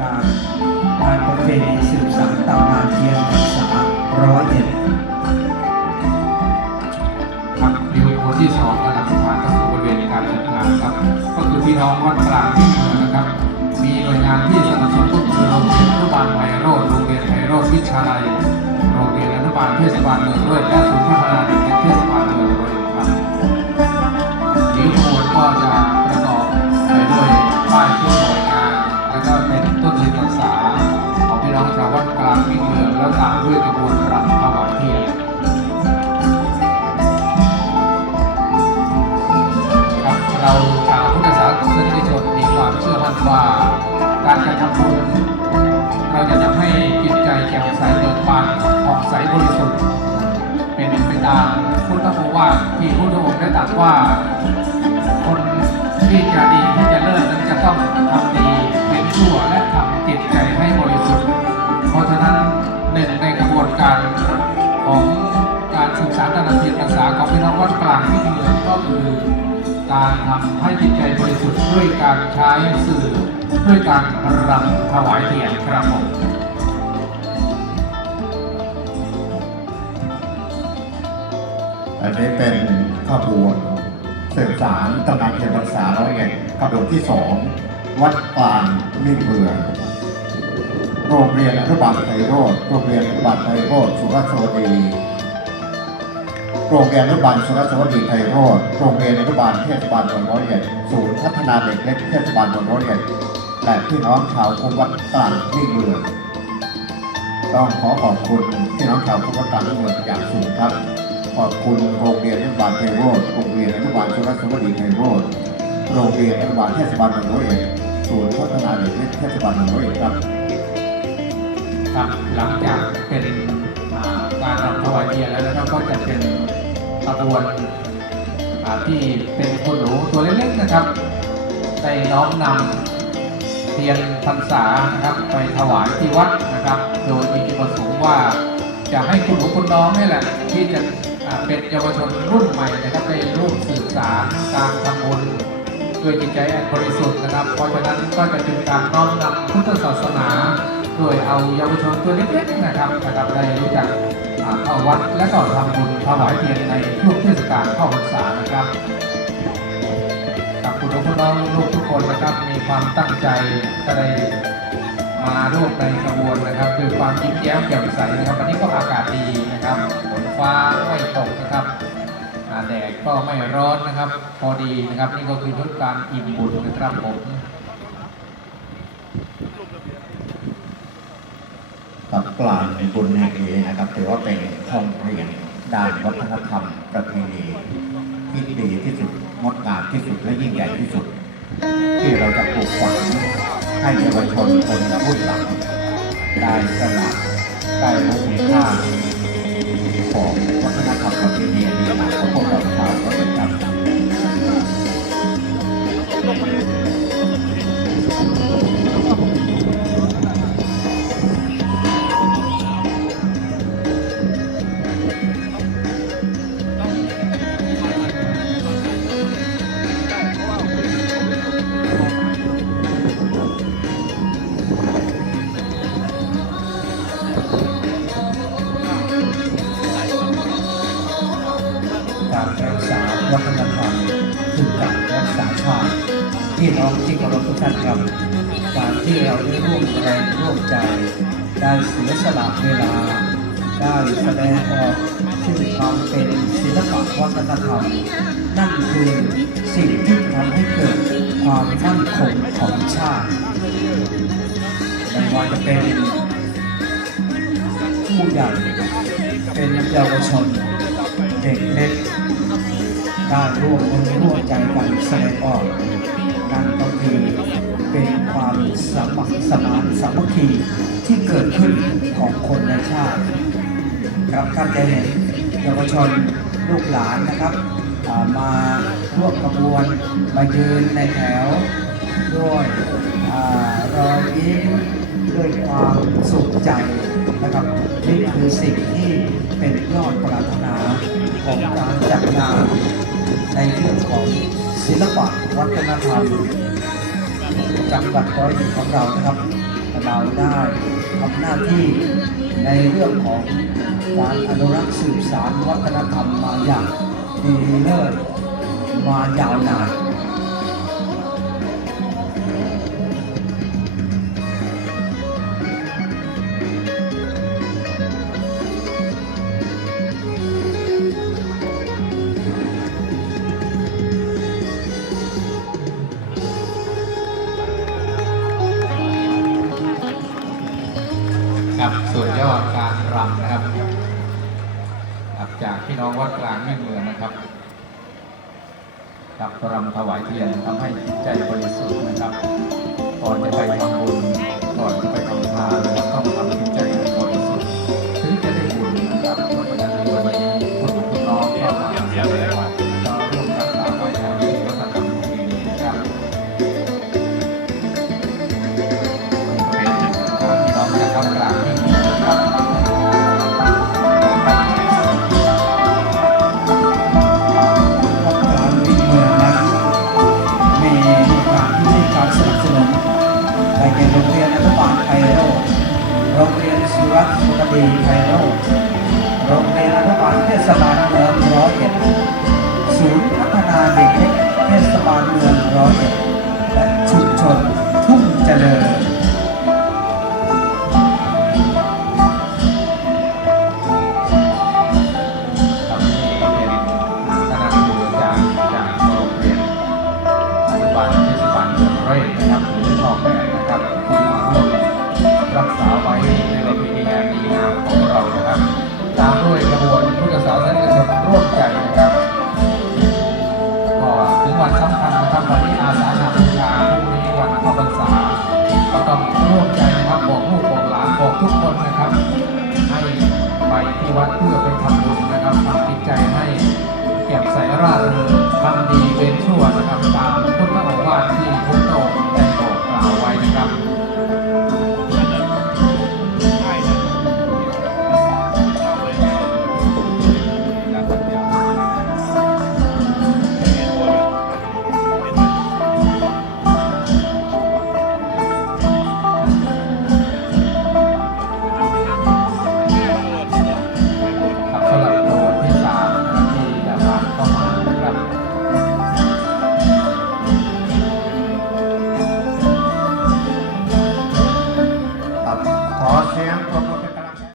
การงานประเพณีสืบสานตำนานเทียนพรรษาร้อยเอ็ดครับนิวคนที่สองกำลังผ่านเข้าสู่บริเวณการจัดงานครับ ก็คือพี่น้องวัดกลางที่เมืองนะครับ มีหน่วยงานที่สนับสนุนก็คือโรงเรียนอนุบาลไพโรธโรงเรียนไพโรธวิชาลัยโรงเรียนอนุบาลเทศบาลเมืองด้วยและ แล้วก็เป็นต้นเรียนภาษาของพี่น้องชาววัดกลางที่เมืองแล้วตามด้วยกระบวนรำถวายเทียนครับเราชาวพุทธศาสนิกชนมีความเชื่อมั่นว่าการกระทำบุญเราจะทำให้จิตใจแจ่มใสเบิกบานผ่องใสบริสุทธิ์เป็นไปตามพุทธโอวาทที่พุทธองค์ได้ตรัสว่า คนที่จะดีที่จะเลิศนั้นจะต้องทำดี วัดกลางที่เมืองก็คือ การทำให้จิตใจบริสุทธิ์ด้วยการใช้สื่อด้วยการรำถวายเทียนครับผมอันนี้เป็นขบวนสืบสารตำนานเทียนพรรษาร้อยเอ็ดขบวนที่สองวัดปานมิ่งเมืองโรงเรียนอนุบาลไพโรธโรงเรียนอนุบาลไพโรธสุรโชดี โรงเรียนอนุบาลสุรโชดีไพโรธโรงเรียนอนุบาลเทศบาลเมืองร้อยเอ็ดศูนย์พัฒนาเด็กเล็กเทศบาลเมืองร้อยเอ็ดและพี่น้องชาวคุมวัดกลางมิ่เมืองต้องขอขอบคุณพี่น้องชาวพุทธการทุกคนอย่างสูงครับ ขอบคุณโรงเรียนอนุบาลไพโรธโรงเรียนอนุบาลสุรสวดีไพโรธโรงเรียนอนุบาลเทศบาลเมืองร้อยเอ็ดศูนย์พัฒนาเด็กเล็กเทศบาลเมืองร้อยเอ็ดครับครับหลังจากเป็นการรำถวายเทียนแล้วนะครับก็จะเป็น ขบวนที่เป็นคนหนูตัวเล็กๆนะครับได้น้อมนำเทียนพรรษานะครับไปถวายที่วัดนะครับ โดยมีจุดประสงค์ว่าจะให้คุณหนูคุณน้องนี่แหละที่จะเป็นเยาวชนรุ่นใหม่นะครับได้ร่วมสื่อสารการทำบุญด้วยจิตใจอันบริสุทธิ์นะครับ เพราะฉะนั้นก็จะเป็นการน้อมนำพุทธศาสนา โดยเอาเยาวชนตัวเล็กๆนะครับนะครับได้รู้จักอ่า เข้าวัดและก็ทำบุญถวายเทียนในช่วงเทศกาลเข้าพรรษานะครับกับคุณพ่อน้องลูกทุกคนนะครับมีความตั้งใจก็ได้มาร่วมในขบวนนะครับด้วยความยิ้มแย้มแจ่มใสนะครับวันนี้ก็อากาศดีนะครับฝนฟ้าไม่ตกนะครับแดดก็ไม่ร้อนนะครับ พอดีนะครับนี่ก็คือทุกการอิ่มบุญนะครับผม กับกลางบุญแห่งนี้นะครับถือว่าเป็นห้องเรียนด้านวัฒนธรรมประเพณีที่ดีที่สุดงดงามที่สุดและยิ่งใหญ่ที่สุด ที่เราจะปลูกฝังให้เยาวชนคนรุ่นหลังได้สลักได้รู้คุณค่าของวัฒนธรรมประเพณีอันดีงามของพวกเราชาวประเทศครับ พี่น้องที่เคารพทุกท่านครับการที่เราได้ร่วมแรงร่วมใจ ได้เสียสละเวลา ได้แสดงออกซึ่งความเป็นศิลปะวัฒนธรรม นั่นคือสิ่งที่ทำให้เกิดความมั่นคงของชาติไม่ว่าจะเป็นผู้ใหญ่เป็นเยาวชนเด็กเล็กได้ร่วมมือร่วมใจกันแสดงออก นั่นก็คือเป็นความสมัครสมานสามัคคีที่เกิดขึ้นของคนในชาติครับท่านจะเห็นเยาวชนลูกหลานนะครับมาร่วมขบวนมายืนในแถวด้วยอรอยยิ้มด้วยความสุขใจนะครับนี่คือสิ่งที่เป็นยอดปรารถนาของการจัดงานในเรื่องของ ศิลปะวัฒนธรรมจังหวัดร้อยเอ็ดของเรานะครับเราได้ทำหน้าที่ในเรื่องของการอนุรักษ์สืบสารวัฒนธรรมมาอย่างดีเลิศมายาวนาน วัดกลางมิ่งเมืองนะครับกับรำถวายเทียนทำให้จิตใจบริสุทธิ์นะครับ ก่อนจะไปทำบุญก่อนจะไปทำทาน รียนสุรสุรดีไพโรจน์โรงเรียนอนุบาลเทศบาลเมืองร้อยเอ็ดศูนย์พัฒนาเด็กเล็กเทศบาลเมืองร้อยเอ็ดและชุมชนทุ่งเจริญ ทุกคนนะครับให้ไปที่วัดเพื่อไปทำบุญนะครับทำจิตใจให้เก็บใส่ร่าเริงทำดีเป็นชั่วนะครับตามพุทธโอวาทที่พุทธ